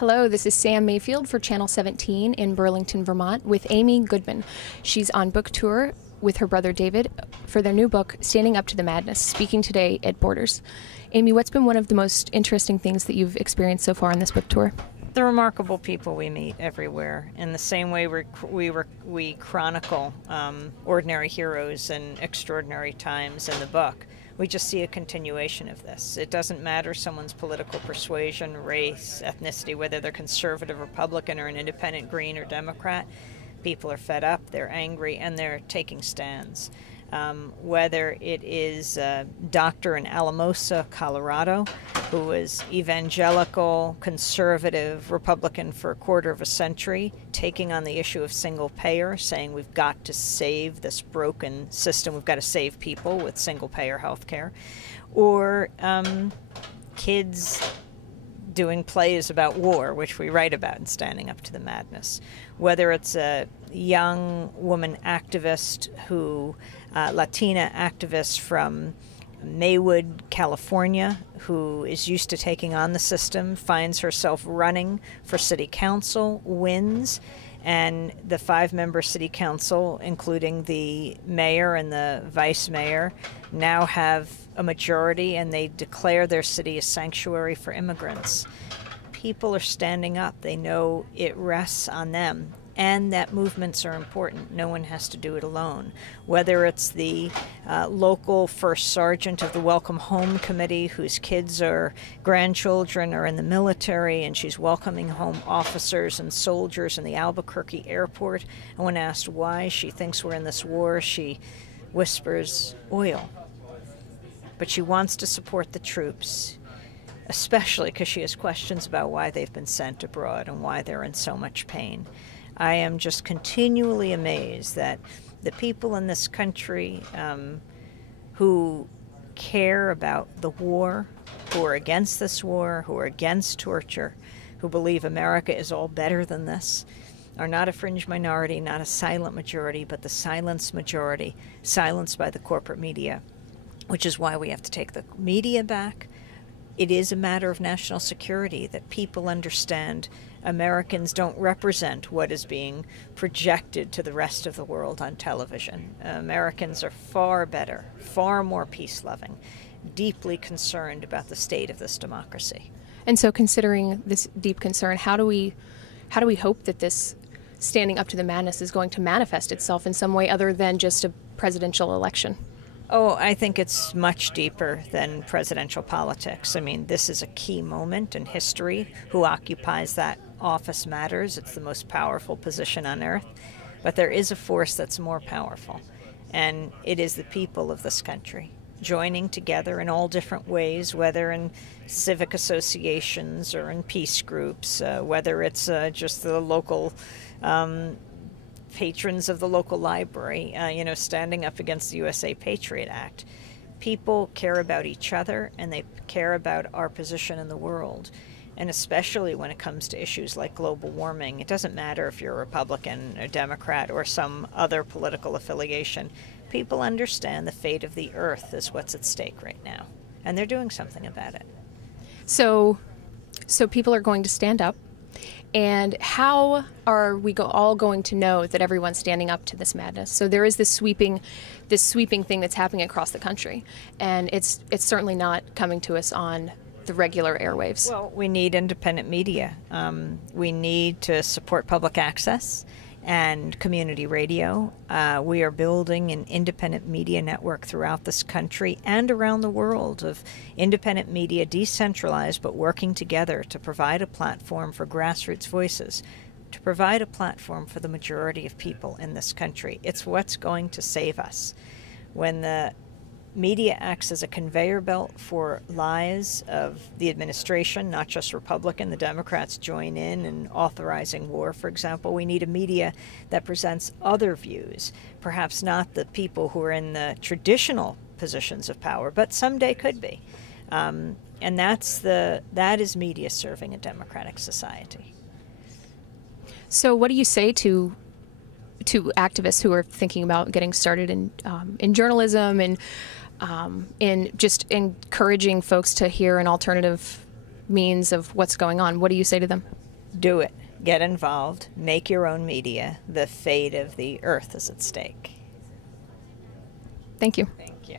Hello, this is Sam Mayfield for Channel 17 in Burlington, Vermont with Amy Goodman. She's on book tour with her brother David for their new book, Standing Up to the Madness, speaking today at Borders. Amy, what's been one of the most interesting things that you've experienced so far on this book tour? The remarkable people we meet everywhere. In the same way we chronicle ordinary heroes and extraordinary times in the book, we just see a continuation of this. It doesn't matter someone's political persuasion, race, ethnicity, whether they're conservative, Republican, or an independent, Green, or Democrat. People are fed up, they're angry, and they're taking stands. Whether it is a doctor in Alamosa, Colorado, who was evangelical, conservative, Republican for a quarter of a century, taking on the issue of single payer, saying we've got to save this broken system, we've got to save people with single payer health care, or kids doing plays about war, which we write about in Standing Up to the Madness. Whether it's a young woman activist who, Latina activist from Maywood, California, who is used to taking on the system, finds herself running for city council, wins, and the 5-member city council, including the mayor and the vice mayor, now have a majority, and they declare their city a sanctuary for immigrants. People are standing up. They know it rests on them, and that movements are important. No one has to do it alone. Whether it's the local first sergeant of the Welcome Home Committee, whose kids or grandchildren are in the military, and she's welcoming home officers and soldiers in the Albuquerque airport, and when asked why she thinks we're in this war, she whispers, oil. But she wants to support the troops, especially because she has questions about why they've been sent abroad and why they're in so much pain. I am just continually amazed that the people in this country who care about the war, who are against this war, who are against torture, who believe America is all better than this, are not a fringe minority, not a silent majority, but the silenced majority, silenced by the corporate media, which is why we have to take the media back. It is a matter of national security that people understand Americans don't represent what is being projected to the rest of the world on television. Americans are far better, far more peace-loving, deeply concerned about the state of this democracy. And so, considering this deep concern, how do we hope that this standing up to the madness is going to manifest itself in some way other than just a presidential election? Oh, I think it's much deeper than presidential politics. I mean, this is a key moment in history. Who occupies that office matters. It's the most powerful position on earth. But there is a force that's more powerful, and it is the people of this country joining together in all different ways, whether in civic associations or in peace groups, whether it's just the local patrons of the local library, standing up against the USA Patriot Act. People care about each other, and they care about our position in the world. And especially when it comes to issues like global warming, it doesn't matter if you're a Republican, a Democrat, or some other political affiliation. People understand the fate of the earth is what's at stake right now, and they're doing something about it. So people are going to stand up. And how are we all going to know that everyone's standing up to this madness? So there is this sweeping thing that's happening across the country, and it's certainly not coming to us on the regular airwaves. Well, we need independent media. We need to support public access and community radio. We are building an independent media network throughout this country and around the world of independent media, decentralized but working together to provide a platform for grassroots voices, to provide a platform for the majority of people in this country. It's what's going to save us. When the media acts as a conveyor belt for lies of the administration, not just Republican. The Democrats join in authorizing war, for example. We need a media that presents other views, perhaps not the people who are in the traditional positions of power, but someday could be. And that is media serving a democratic society. So what do you say to activists who are thinking about getting started in journalism and in just encouraging folks to hear an alternative means of what's going on? What do you say to them? Do it. Get involved. Make your own media. The fate of the earth is at stake. Thank you. Thank you.